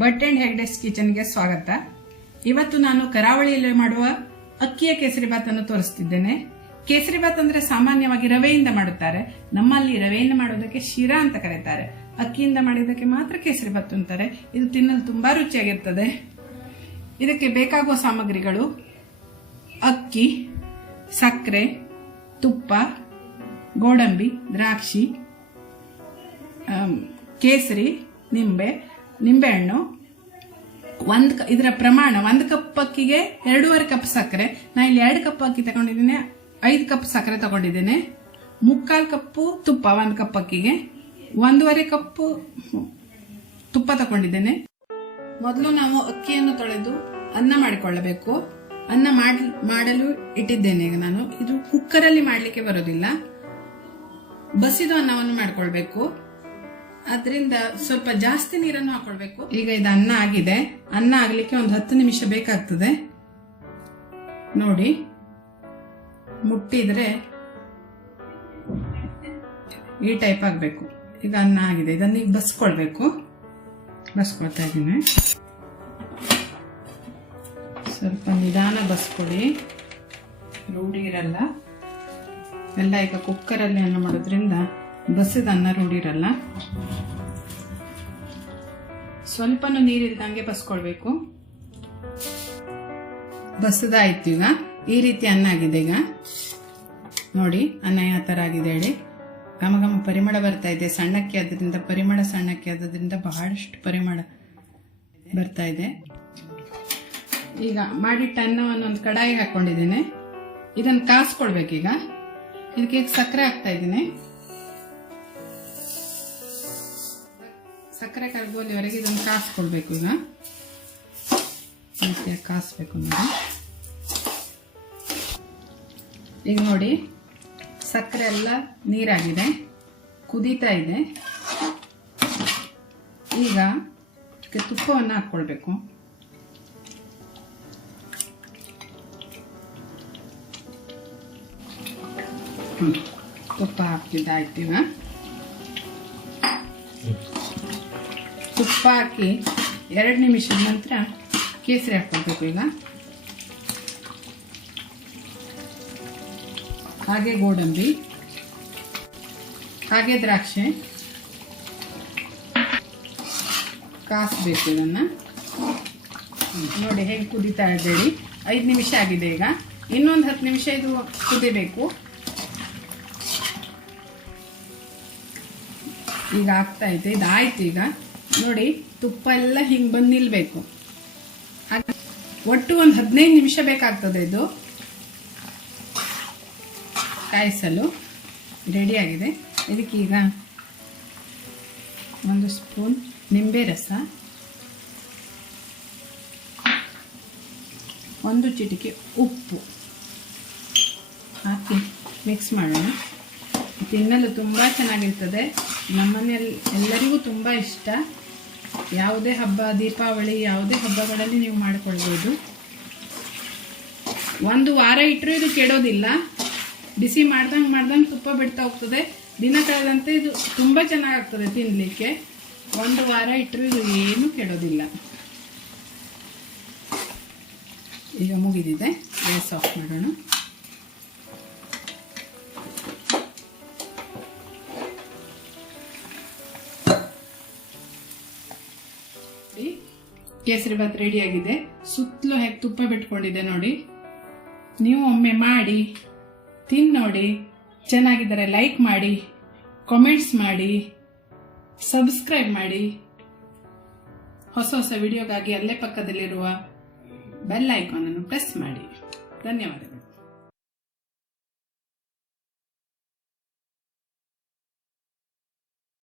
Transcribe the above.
But and ಹೆಗ್ಡೆಸ್ ಕಿಚನ್ಗೆ ಸ್ವಾಗತ. ಇವತ್ತು ನಾನು ಕರಾವಳಿಯಲ್ಲಿ ಮಾಡುವ ಅಕ್ಕಿಯ ಕೇಸರಿಬಾತ್ ಅನ್ನು ತೋರಿಸ್ತಿದ್ದೇನೆ. ಕೇಸರಿಬಾತ್ ಅಂದ್ರೆ ಸಾಮಾನ್ಯವಾಗಿ ರವೆಯಿಂದ ಮಾಡುತ್ತಾರೆ. ನಮ್ಮಲ್ಲಿ ರವೆಯಿಂದ ಮಾಡೋದಕ್ಕೆ ಶಿರಾ ಅಂತ ಕರೀತಾರೆ. ಅಕ್ಕಿಯಿಂದ ಮಾಡಿದಕ್ಕೆ ಮಾತ್ರ ಕೇಸರಿಬಾತ್ ಅಂತಾರೆ. ಇದು ತಿನ್ನಲು ತುಂಬಾ ರುಚಿಯಾಗಿರ್ತದೆ. ಇದಕ್ಕೆ ಬೇಕಾಗುವ ಸಾಮಗ್ರಿಗಳು: ಅಕ್ಕಿ, ಸಕ್ಕರೆ, ತುಪ್ಪ, ಗೋಡಂಬಿ, ದ್ರಾಕ್ಷಿ, ಕೇಸರಿ, ನಿಂಬೆಹಣ್ಣು. ಇದರ ಪ್ರಮಾಣ 1 ಕಪ್ ಅಕ್ಕಿಗೆ 2.5 ಕಪ್ ಸಕ್ಕರೆ. ನಾ ಇಲ್ಲಿ 2 ಕಪ್ ಅಕ್ಕಿ ತಗೊಂಡಿದ್ದೇನೆ, 5 ಕಪ್ ಸಕ್ಕರೆ ತಗೊಂಡಿದ್ದೇನೆ. 3/4 ಕಪ್ ತುಪ್ಪ 1 ಕಪ್ ಅಕ್ಕಿಗೆ, 1.5 ಕಪ್ ತುಪ್ಪ ತಗೊಂಡಿದ್ದೇನೆ. ಮೊದಲು ನಾವು ಅಕ್ಕಿಯನ್ನು ತೊಳೆದು ಅನ್ನ ಮಾಡಿಕೊಳ್ಳಬೇಕು. ಅನ್ನ ಮಾಡಲು ಇಟ್ಟಿದ್ದೇನೆ. ಈಗ ನಾನು ಇದು ಕುಕ್ಕರಲ್ಲಿ ಮಾಡಲಿಕ್ಕೆ ಬರೋದಿಲ್ಲ, ಬಸಿದು ಅನ್ನವನ್ನು ಮಾಡ್ಕೊಳ್ಬೇಕು. ಅದರಿಂದ ಸ್ವಲ್ಪ ಜಾಸ್ತಿ ನೀರನ್ನು ಹಾಕೊಳ್ಬೇಕು. ಈಗ ಇದು ಅನ್ನ ಆಗಿದೆ. ಅನ್ನ ಆಗ್ಲಿಕ್ಕೆ ಒಂದು 10 ನಿಮಿಷ ಬೇಕಾಗ್ತದೆ. ನೋಡಿ, ಮುಟ್ಟಿದ್ರೆ ಈ ಟೈಪ್ ಆಗ್ಬೇಕು. ಈಗ ಅನ್ನ ಆಗಿದೆ. ಇದನ್ನ ಈಗ ಬಸ್ಕೊಳ್ತಾ ಇದ್ದೀನಿ. ಸ್ವಲ್ಪ ನಿಧಾನ ಬಸ್ಕೊಡಿ, ರೂಢಿ ಇರಲ್ಲ ಎಲ್ಲ. ಈಗ ಕುಕ್ಕರಲ್ಲಿ ಅನ್ನ ಮಾಡೋದ್ರಿಂದ ಬಸಿದ ಅನ್ನ ರೂಢಿ ಇರಲ್ಲ. ಸ್ವಲ್ಪನೂ ನೀರಿಲ್ದಂಗೆ ಬಸ್ಕೊಳ್ಬೇಕು. ಬಸದಾಯ್ತು. ಈಗ ಈ ರೀತಿ ಅನ್ನ ಆಗಿದೆ. ಈಗ ನೋಡಿ ಅನ್ನ ಯಾವ ತರ ಆಗಿದೆ ಹೇಳಿ. ಘಮ ಪರಿಮಳ ಬರ್ತಾ ಇದೆ. ಸಣ್ಣಕ್ಕೆ ಆದ್ರಿಂದ ಪರಿಮಳ, ಸಣ್ಣಕ್ಕೆ ಆದ್ರಿಂದ ಬಹಳಷ್ಟು ಪರಿಮಳ ಬರ್ತಾ ಇದೆ. ಈಗ ಮಾಡಿಟ್ಟ ಅನ್ನವನ್ನು ಒಂದು ಕಡಾಯಿ ಹಾಕೊಂಡಿದ್ದೇನೆ. ಇದನ್ನು ಕಾಸ್ಕೊಳ್ಬೇಕು. ಈಗ ಇದಕ್ಕೆ ಸಕ್ಕರೆ ಹಾಕ್ತಾ ಇದ್ದೀನಿ. ಸಕ್ಕರೆ ಕರಗೋಲಿವರೆಗೆ ಇದನ್ನು ಕಾಸ್ಕೊಳ್ಬೇಕು. ಈಗ ಕಾಸ್ಬೇಕು ನೋಡಿ. ಈಗ ನೋಡಿ, ಸಕ್ಕರೆ ಎಲ್ಲ ನೀರಾಗಿದೆ, ಕುದೀತಾ ಇದೆ. ಈಗ ತುಪ್ಪವನ್ನು ಹಾಕ್ಕೊಳ್ಬೇಕು. ತುಪ್ಪ ಹಾಕ್ತಿದ್ದಾಯ್ತು. ಈಗ ತುಪ್ಪ ಹಾಕಿ 2 ನಿಮಿಷದ ನಂತರ ಕೇಸರಿ ಹಾಕ್ಕೊಳ್ಬೇಕು. ಈಗ ಹಾಗೆ ಗೋಡಂಬಿ, ಹಾಗೆ ದ್ರಾಕ್ಷಿ ಕಾಸ್ಬೇಕು. ಇದನ್ನ ನೋಡಿ ಹೇಗೆ ಕುದೀತಾ ಇದ್ದೇಳಿ. 5 ನಿಮಿಷ ಆಗಿದೆ. ಈಗ ಇನ್ನೊಂದು 10 ನಿಮಿಷ ಇದು ಕುದಿಬೇಕು. ಈಗ ಆಗ್ತಾ ಇದೆ. ಇದಾಯ್ತು. ಈಗ ನೋಡಿ, ತುಪ್ಪ ಎಲ್ಲ ಹಿಂಗೆ ಬಂದು ನಿಲ್ಬೇಕು. ಒಟ್ಟು ಒಂದು 15 ನಿಮಿಷ ಬೇಕಾಗ್ತದೆ ಇದು ಕಾಯಿಸಲು. ರೆಡಿ ಆಗಿದೆ. ಇದಕ್ಕೆ ಈಗ 1 ಸ್ಪೂನ್ ನಿಂಬೆ ರಸ, 1 ಚಿಟಿಕೆ ಉಪ್ಪು ಹಾಕಿ ಮಿಕ್ಸ್ ಮಾಡೋಣ. ತಿನ್ನಲು ತುಂಬ ಚೆನ್ನಾಗಿರ್ತದೆ. ನಮ್ಮನೆಯಲ್ಲಿ ಎಲ್ಲರಿಗೂ ತುಂಬ ಇಷ್ಟ. ಯಾವುದೇ ಹಬ್ಬ, ದೀಪಾವಳಿ, ಯಾವುದೇ ಹಬ್ಬಗಳಲ್ಲಿ ನೀವು ಮಾಡಿಕೊಳ್ಬೋದು. 1 ವಾರ ಇಟ್ಟರೂ ಇದು ಕೆಡೋದಿಲ್ಲ. ಬಿಸಿ ಮಾಡ್ದಂಗೆ ತುಪ್ಪ ಬಿಡ್ತಾ ಹೋಗ್ತದೆ. ದಿನ ಕಳೆದಂತೆ ಇದು ತುಂಬ ಚೆನ್ನಾಗಾಗ್ತದೆ ತಿನ್ನಲಿಕ್ಕೆ. 1 ವಾರ ಇಟ್ಟರೂ ಇದು ಏನೂ ಕೆಡೋದಿಲ್ಲ. ಈಗ ಮುಗಿದಿದೆ. ಗ್ಯಾಸ್ ಆಫ್ ಮಾಡೋಣ. ಕೇಸರಿಬಾತ್ ರೆಡಿ ಆಗಿದೆ. ಸುತ್ತಲೂ ಹೇಗೆ ತುಪ್ಪ ಬಿಟ್ಕೊಂಡಿದೆ ನೋಡಿ. ನೀವು ಒಮ್ಮೆ ಮಾಡಿ ತಿನ್ನೋಡಿ. ಚೆನ್ನಾಗಿದ್ದರೆ ಲೈಕ್ ಮಾಡಿ, ಕಾಮೆಂಟ್ಸ್ ಮಾಡಿ, ಸಬ್ಸ್ಕ್ರೈಬ್ ಮಾಡಿ. ಹೊಸ ವಿಡಿಯೋಗಾಗಿ ಅಲ್ಲೇ ಪಕ್ಕದಲ್ಲಿರುವ ಬೆಲ್ ಐಕಾನ್ ಅನ್ನು ಪ್ರೆಸ್ ಮಾಡಿ. ಧನ್ಯವಾದಗಳು.